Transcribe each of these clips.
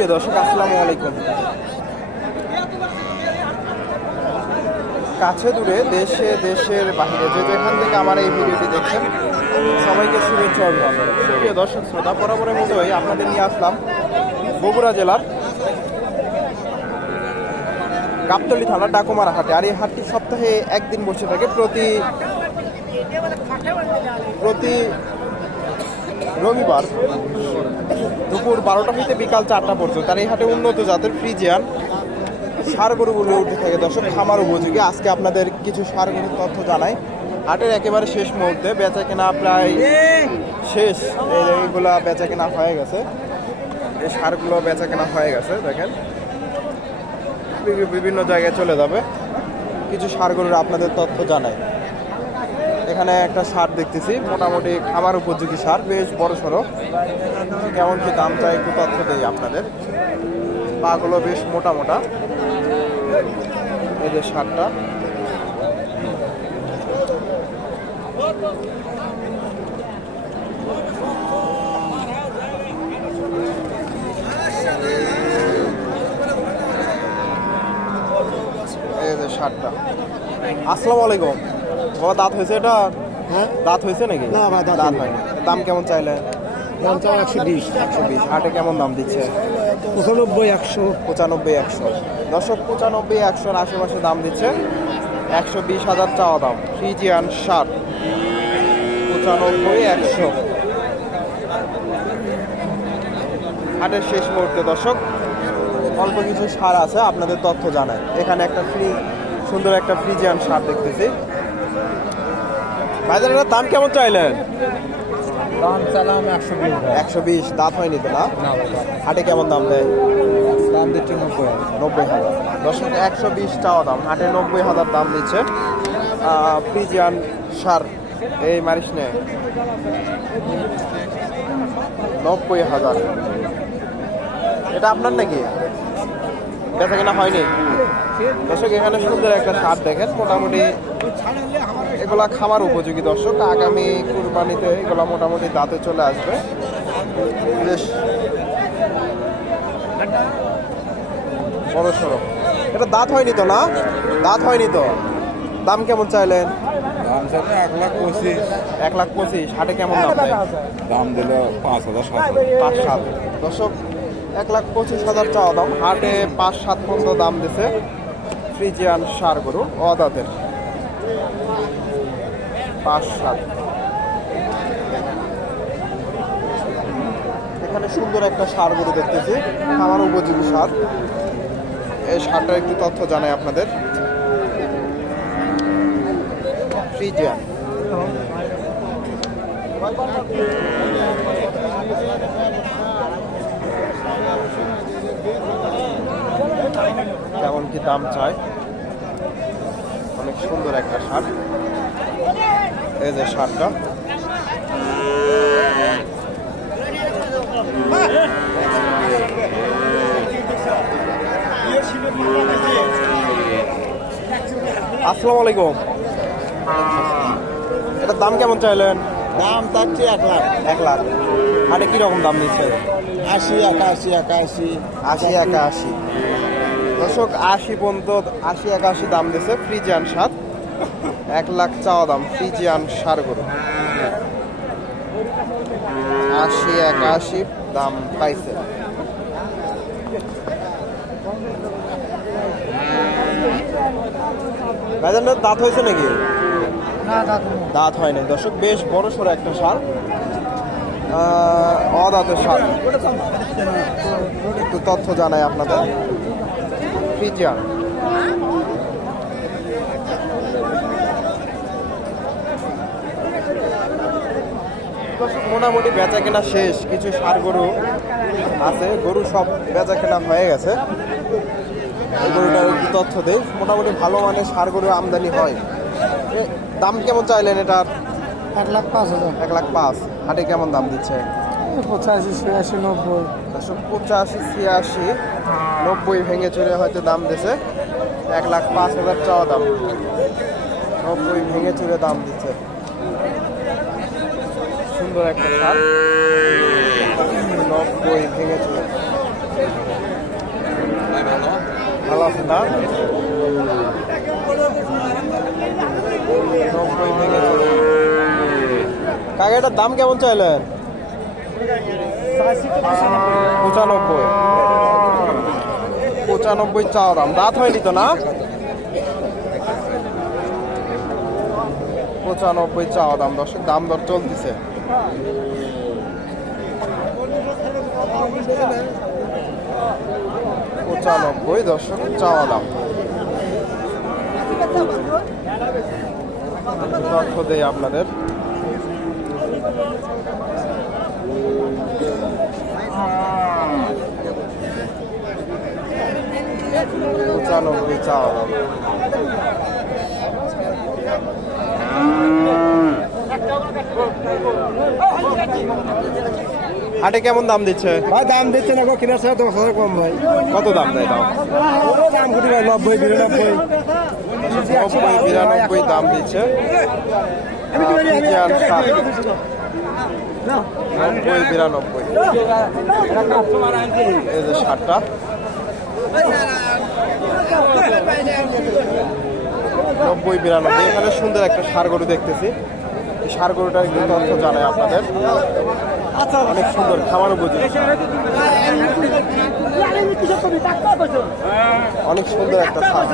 সুপ্রিয় দর্শক, আসসালামু আলাইকুম। কাছে দূরে দেশে, দেশের বাহিরে যে যেখান থেকে আমার এই ভিডিওটি দেখছেন, সবাইকে শুভেচ্ছা অভিনন্দন। সুপ্রিয় দর্শক, শ্রোতা, বরাবরের মতোই আপনাদের নিয়ে আসলাম বগুড়া জেলার গাবতলি থানার ডাকুমারা হাটে। আর এই হাটটি সপ্তাহে একদিন বসে থাকে, প্রতি প্রতি রবিবার দুপুর বারোটা থেকে বিকাল চারটা পর্যন্ত। আর এই হাটে উন্নত জাতের ফ্রিজিয়ান সার গরুগুলো উঠে থাকে। দর্শক, খামার উপযোগী। আজকে আপনাদের কিছু সার গরুর তথ্য জানাই। হাটের একেবারে শেষ মুহূর্তে বেচা কেনা প্রায় শেষ। এই এইগুলা বেচা কেনা হয়ে গেছে। এই সারগুলো বেচা কেনা হয়ে গেছে, দেখেন। বিভি- বিভিন্ন জায়গায় চলে যাবে। কিছু সার গরুর আপনাদের তথ্য জানাই। এখানে একটা সার দেখতেছি, মোটামুটি খামার উপযোগী সার, বেশ বড় সড়ো। কেমন কি দাম চাই একটু তথ্য দেই আপনাদের। পাগুলো বেশ মোটা মোটা। যে সারটা। এই যে সারটা। আসসালামু আলাইকুম। বাবা দাঁত হয়েছে এটা? হ্যাঁ? দাঁত হয়েছে নাকি? না, ভাই, দাঁত হয়নি। দাম কেমন চাইলে? দাম চাও একশো বিশ। একশো বিশ। হাটে কেমন দাম দিচ্ছে? পঁচানব্বই একশো। পঁচানব্বই একশো। দশক পঁচানব্বই একশোর আশেপাশে দাম দিচ্ছে। একশো বিশ হাজার চাওয়া দাম। ফ্রিজিয়ান ষাট পঁচানব্বই একশো। হাটের শেষ মুহূর্তে দর্শক অল্প কিছু সার আছে আপনাদের তথ্য জানায় এখানে একটা ফ্রি সুন্দর একটা ফ্রিজিয়ান সার দেখতেছি। বাজারের দাম কেমন চাইলেন? দাম চালাম একশো বিশ একশো বিশ দাঁত হয়নি তো না? হাটে কেমন দাম দেয়? দাম দিচ্ছি নব্বই নব্বই হাজার। দর্শক একশো বিশ চাওয়া দাম হাটে নব্বই হাজার দাম দিচ্ছে। ফ্রিজিয়ান সার এই মারিস নে। নব্বই হাজার। এটা আপনার নাকি? বেচা কেনা হয়নি। দর্শক এখানে সুন্দর একটা সার দেখেন মোটামুটি এগুলা খামার উপযোগী দর্শক আগামী কুরবানিতে এগুলা মোটামুটি দাঁতে চলে আসবে। বেশ। বড় সড়ো এটা দাঁত হয়নি তো না? দাঁত হয়নি তো? দাম কেমন চাইলেন? এক লাখ পঁচিশ। এক লাখ পঁচিশ। হাটে কেমন দাম দাম দিলে পাঁচ হাজার সাত পাঁচ সাত। দর্শক এক লাখ পঁচিশ হাজার চাওয়া দাম। হাটে পাঁচ সাত পর্যন্ত দাম দিছে ফ্রিজিয়ান সার গরু অদাতের পাঁচ সাত। এখানে সুন্দর একটা সার গরু দেখতেছি আমার উপযোগী সার। এই সারটার একটু তথ্য জানাই আপনাদের। কেমন কি দাম চায় অনেক সুন্দর একটা শার্ট এই যে শার্টটা। আসসালামু আলাইকুম। এটার দাম কেমন চাইলেন? দাম চাচ্ছি এক লাখ। এক লাখ। হাটে কীরকম দাম নিচ্ছে? আশি একাশি একাশি। আশি একাশি। দর্শক আশি পর্যন্ত আশি একাশি দাম দিছে ফ্রিজিয়ান সাত এক লাখ চাওয়া দাম ফ্রিজিয়ান সার গরু আশি একাশি দাম পাইছে। ভাইজানের দাঁত হয়েছে নাকি? দাঁত হয়নি। দর্শক বেশ বড় সড়ো একটা সার। অদাঁতের সার। একটু তথ্য জানাই আপনাদের। ফ্রিজিয়ান দর্শক মোটামুটি বেচা কেনা শেষ কিছু সার গরু আছে গরু সব বেচা কেনা হয়ে গেছে। গরুটার একটু তথ্য দেই মোটামুটি ভালো মানের সার গরু আমদানি হয়। দাম কেমন চাইলেন এটার? এক লাখ পাঁচ হাজার। এক লাখ পাঁচ। হাটে কেমন দাম দিচ্ছে? পঁচাশি ছিয়াশি নব্বই। পঁচাশি ছিয়াশি নব্বই ভেঙে চুরে হয়তো দাম দিছে। এক লাখ পাঁচ হাজার চাওয়া দাম। নব্বই ভেঙে চুরে দাম দিচ্ছে। সুন্দর একটা সার নব্বই ভেঙে চুরে ভালো আছেন না? নব্বই ভেঙে চলে। দাম কেমন চাইলেন? পঁচানব্বই। পঁচানব্বই চাওয়া দাম। দাঁত হয়নি তো না? পঁচানব্বই চাওয়া দাম। দর্শক, দাম দর চলতেছে। পঁচানব্বই দশক চাওয়া দাম তথ্য দেই আপনাদের। পঁচানব্বই চাওয়া দাম হাটে কেমন দাম দিচ্ছে? ভাই দাম দিচ্ছে না কিনার সাথে দশ হাজার কম ভাই। কত দাম দেয় দাম? দাম কত ভাই নব্বই বিরানব্বই। নব্বই বিরানব্বই দাম দিচ্ছে। নব্বই বিরানব্বই। এই যে ষাটটা নব্বই বিরানব্বই। এখানে সুন্দর একটা সার গরু দেখতেছি। এই সার গরুটার একটু তথ্য জানাই আপনাদের। অনেক সুন্দর খামার উপযোগী। অনেক সুন্দর একটা সার।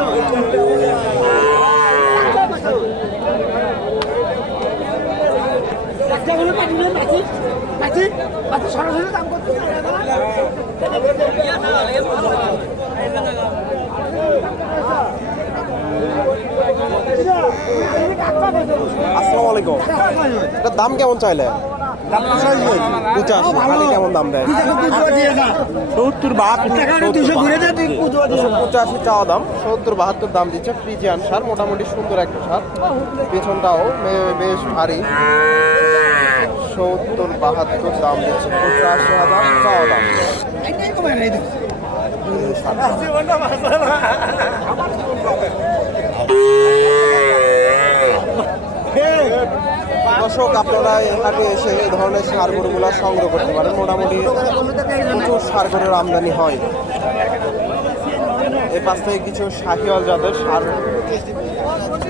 আসসালামু আলাইকুম। এটার দাম কেমন চাইলে? কেমন দাম দেয়? সত্তর বাহাত্তর পঁচাশি চাওয়া দাম সত্তর বাহাত্তর দাম দিচ্ছে ফ্রিজিয়ান সার মোটামুটি সুন্দর একটা সার। পেছনটাও বেশ ভারী। সত্তর বাহাত্তর দাম দিচ্ছে পঁচাশি হাজার চাওয়া দাম। দর্শক, আপনারা এই এসে এই ধরনের সার গরুগুলা সংগ্রহ করতে পারেন। মোটামুটি প্রচুর সার গরুর আমদানি হয়। এর পাশ থেকে কিছু শাহিওয়াল জাতের সার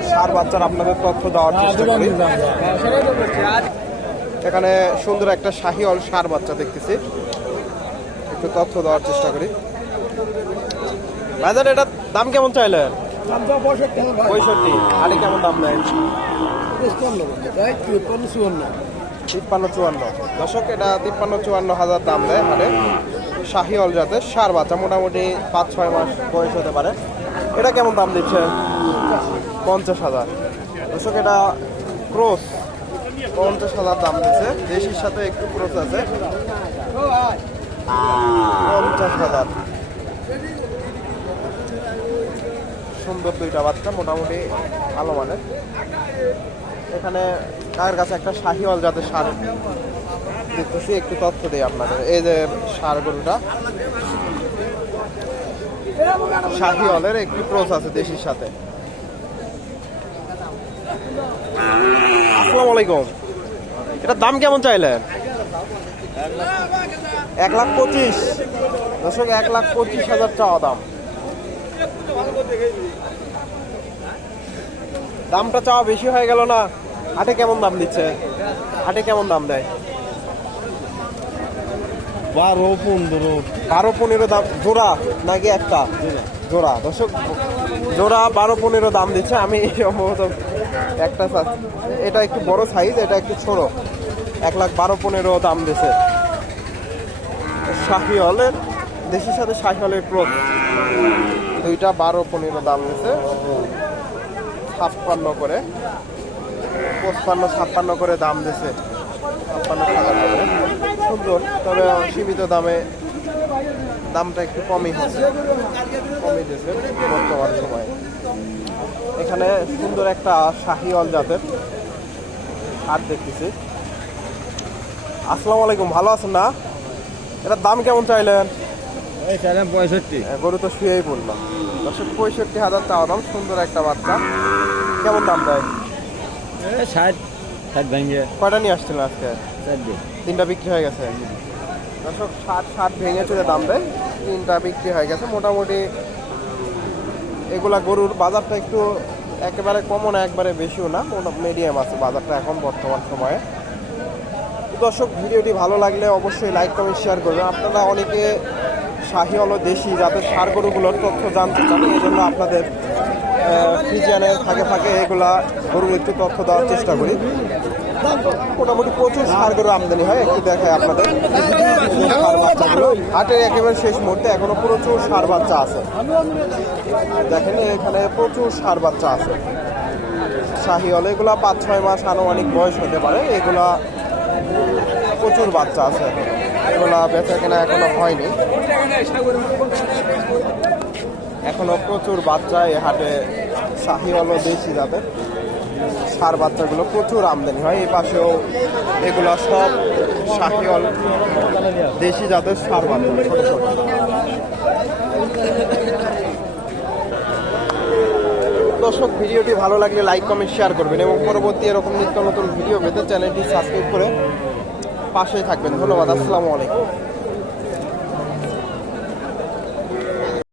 সার বাচ্চার আপনাদের তথ্য দেওয়ার চেষ্টা করি। এখানে সুন্দর একটা শাহিওয়াল সার বাচ্চা দেখতেছি। একটু তথ্য দেওয়ার চেষ্টা করি। বাজার এটার দাম কেমন চাইলেন? পঁয়ষট্টি। আরে কেমন দাম নেয়? তিপ্পান্ন চুয়ান্ন। দর্শক এটা তিপ্পান্ন চুয়ান্ন হাজার দাম দেয় হাটে। শাহিওয়াল জাতের সার বাচ্চা মোটামুটি পাঁচ ছয় মাস বয়স হতে পারে। এটা কেমন দাম দিচ্ছে? পঞ্চাশ হাজার। দর্শক এটা ক্রোস পঞ্চাশ হাজার দাম দিচ্ছে। দেশির সাথে একটু ক্রোস আছে। পঞ্চাশ হাজার। সুন্দর দুইটা বাচ্চা, মোটামুটি ভালো মানের। এখানে তার কাছে একটা শাহিওয়াল জাতের সার দেখতেছি, একটু তথ্য দিই আপনাদের। এই যে সার গরুটা শাহিওয়ালের একটি ক্রস আছে দেশির সাথে। আসসালামু আলাইকুম। এটার দাম কেমন চাইলেন? এক লাখ পঁচিশ। দর্শক, এক লাখ পঁচিশ হাজার চাওয়া দাম। দামটা চাওয়া বেশি হয়ে গেল না? হাটে কেমন দাম দিচ্ছে? হাটে কেমন দাম দেয়? বারো পনেরো। বারো পনেরো দাম জোড়া নাকি একটা? জোড়া। দর্শক জোড়া বারো পনেরো দাম দিচ্ছে। আমি সম্ভবত একটা। এটা একটু বড় সাইজ এটা একটু ছোট। এক লাখ বারো পনেরো দাম দিছে শাহি হলের দেশের সাথে শাহি হলের ক্রোধ দুইটা বারো পনেরো দাম দিছে ছাপ্পান্ন করে। পঁচপান্ন, ছাপ্পান্ন করে দাম দিছে। ছাপ্পান্ন করে সুন্দর, তবে সীমিত দামে দামটা একটু কমই হচ্ছে। কমই দিয়েছে বর্তমান সময়ে। এখানে সুন্দর একটা শাহি অল জাতের হাট দেখতেছি। আসসালামু আলাইকুম, ভালো আছেন না? এটার দাম কেমন চাইলেন? পঁয়ষট্টি। হ্যাঁ, গরু তো শুয়েই বললাম দর্শক পঁয়ষট্টি হাজার চাওয়া দাম সুন্দর একটা বাচ্চা। কেমন দাম দেয়? ষাট ষাট ভেঙে। কয়টা নিয়ে আসছিলেন আজকে? তিনটা বিক্রি হয়ে গেছে। দর্শক ষাট ষাট ভেঙে চলে দাম দেয়। তিনটা বিক্রি হয়ে গেছে। মোটামুটি এগুলা গরুর বাজারটা একটু একেবারে কমও না একবারে বেশিও না। মিডিয়াম আছে বাজারটা এখন বর্তমান সময়ে। দর্শক ভিডিওটি ভালো লাগলে অবশ্যই লাইক কমেন্ট শেয়ার করবেন। আপনারা অনেকে শাহি হলো দেশি যাতে সার গরুগুলোর তথ্য জানতে চান, এই জন্য আপনাদের ফ্রিজিয়ানের ফাঁকে ফাঁকে এগুলা গরুর একটু তথ্য দেওয়ার চেষ্টা করি। মোটামুটি প্রচুর সার গরু আমদানি হয়, একটু দেখায় আপনাদের। হাটের একেবারে শেষ মুহূর্তে এখনও প্রচুর সার বাচ্চা আছে। দেখেন, এখানে প্রচুর সার বাচ্চা আছে। শাহি হলে এগুলা পাঁচ, ছয় মাস আনুমানিক বয়স হতে পারে, এগুলা প্রচুর বাচ্চা আছে। এগুলা বেচা কেনা এখনও হয়নি। এখনও প্রচুর বাচ্চা এই হাটে শাহি হলো দেশি জাতের সার বাচ্চাগুলো প্রচুর আমদানি হয়। এই পাশেও এগুলো সব শাহিওয়াল দেশি জাতের সার বাচ্চা দর্শক, ভিডিওটি ভালো লাগলে লাইক, কমেন্ট, শেয়ার করবেন এবং পরবর্তী এরকম নিত্য নতুন ভিডিও পেতে চ্যানেলটি সাবস্ক্রাইব করে পাশেই থাকবেন। ধন্যবাদ, আসসালামু আলাইকুম।